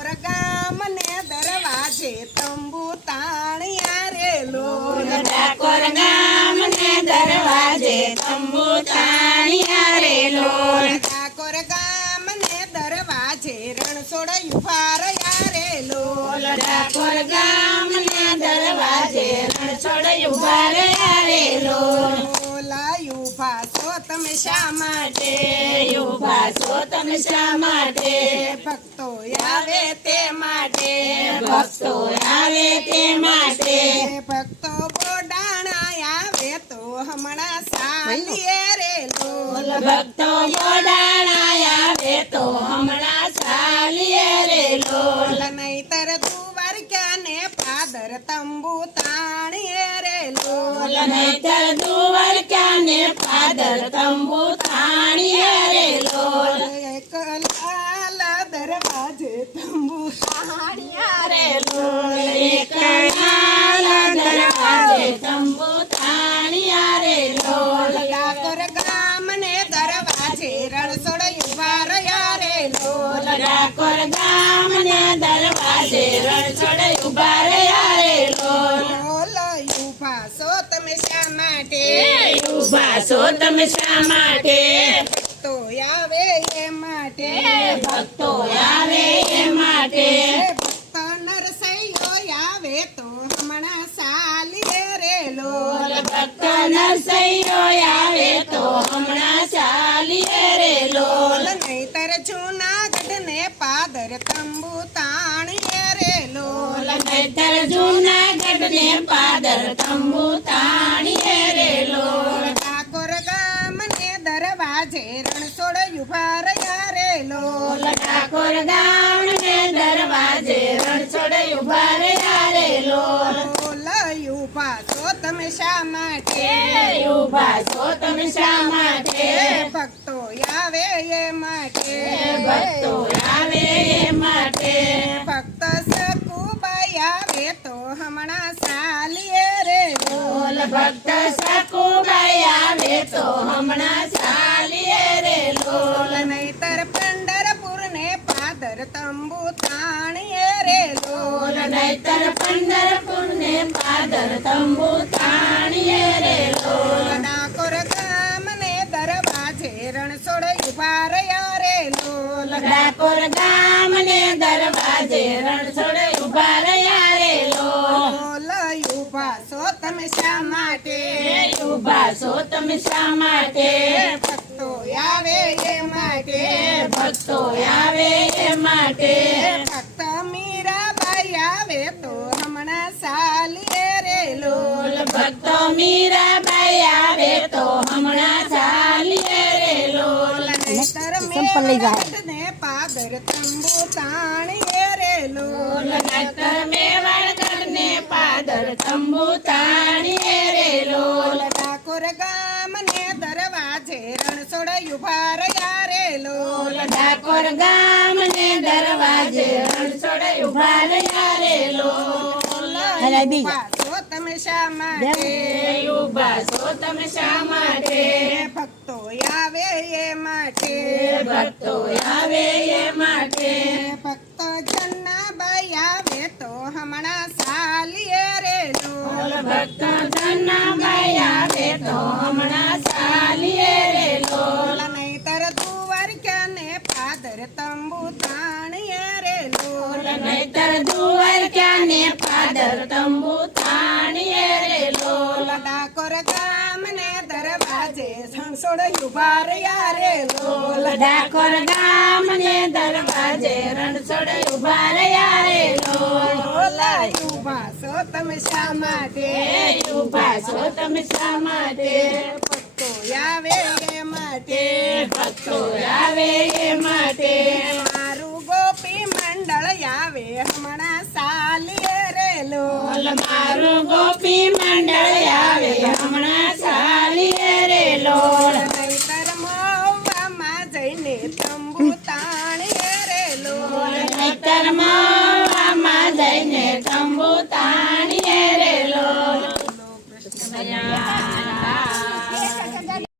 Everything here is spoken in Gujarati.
ડાકોર ગામને દરવાજે તંબુ તાણ્યા રે લોલ ડાકોર ગામને દરવાજે તંબુ તાણ્યા રે લોલ ડાકોર ગામને દરવાજે રણછોડ ઉભા રહ્યા રે લોલ ડાકોર ગામને દરવાજે રણછોડ ઉભા રહ્યા રે લોલ ઉભા છો તમે શા માટે ઉભા છો તમે શા માટે ભક્તો આવે તે માટે ભક્તો આવે તે માટે ભક્તો બોડાણા આવે તો હમણાં સાલીએ રે લોલ ભક્તો બોડાણા આવે તો હમણાં ચાલીએ રે લોલ નહીતર દ્વારકા ને પાદર તંબુ તાણીએ રે લોલ નહીતર દ્વારકા ને પાદર તંબુ તાણીએ રે લોલ એક લાલ દરવાજે તંબુ તાણ્યા રે લોલ એક લાલ દરવાજે તંબુ તાણ્યા રે લોલ ડાકોર ગામને દરવાજે રણછોડ ઉભા રહ્યા રે લોલ ડાકોર ગામને દરવાજે રણછોડ ઉભા રહ્યા રે લોલ ઉભા છો તમે શા માટે ઉભા છો તમે શા માટે ભક્તો આવે એ માટે ભક્તો આવે એ માટે ભક્ત નરસૈયો આવે તો હમણાં સાલીએ રે લોલ ભક્ત નરસૈયો આવે તો હમણાં ચાલીએ રે લોલ નહીતર જૂનાગઢ ને પાદર તંબુ તાણીએ રે લોલ નહીતર જૂનાગઢ ને પાદર તંબુ તાણીએ રે લોલ ડાકોર ગામને દરવાજે રણછોડ ઉભા રહ્યા રે લોલ ડાકોર ગામને દરવાજે રણછોડ ઉભા રહ્યા રે લોલ ઉભા છો તમે શા માટે ઉભા છો તમે શા માટે ભક્તો આવે એ માટે ભક્તો આવે એ માટે ભક્ત સકુબાઈ આવે તો હમણાં સાલીએ રે લોલ ભક્ત સકુબાઈ આવે તો હમણાં ચાલીએ રે લોલ નહીતર પંઢરપુર ને પાદર તંબુ તાણીએ રે લોલ નહીતર પંઢરપુર ને પાદર તંબુ તાણીએ રે લોલ ડાકોર ગામને દરવાજે રણછોડ ઉભા રહ્યા રે લોલ ડાકોર ગામને દરવાજે રણછોડ ઉભા રહ્યા રે લોલ ઉભા છો તમે શા માટે ઉભા છો તમે શા માટે ભક્તો આવે એ માટે ભક્તો આવે એ માટે ભક્ત મીરાબાઈ આવે તો હમણાં સાલીએ રે લોલ ભક્તો મીરાબાઈ આવે તો હમણાં ચાલીએ રે લોલ નહીતર મેવાડ ને પાદર તંબુ તાણીએ રે લોલ નહીતર મેવાડગઢ ને પાદર તંબુ તાણીએ રે લોલ ડાકોર ગામને દરવાજે રણછોડ ઉભા રહ્યા રે લોલ ડાકોર ગામને દરવાજે રણછોડ ઉભા રહ્યા રે લોલ ઉભા છો તમે શા માટે ઉભા છો તમે શા માટે ભક્તો આવે એ માટે ભક્તો આવે એ માટે ભક્ત જન્નાબાઈ આવે તો હમણાં સાલીએ રે લોલ ભક્ત જન્નાબાઈ આવે તો હમણાં ચાલીએ રે લોલ નહીતર દ્વારકા ને પાદર તંબુ તાણીએ રે લોલ નહીતર દ્વારકા ને પાદર તંબુ તાણીએ રે લોલ ડાકોર ગામને દરવાજે રણછોડ ઉભા રહ્યા રે લોલ ડાકોર ગામને દરવાજે રણછોડ ઉભા રહ્યા રે લોલ ઉભા છો તમે શા માટે ઉભા છો તમે શા માટે ભક્તો આવે એ માટે ભક્તો આવે એ માટે મારું ગોપી મંડળ આવે હમણાં સાલીએ રે લોલ મારું ગોપી મંડળ આવે હમણાં ચાલીએ રે લોલ નહીતર મહુવામાં જઈને તંબુ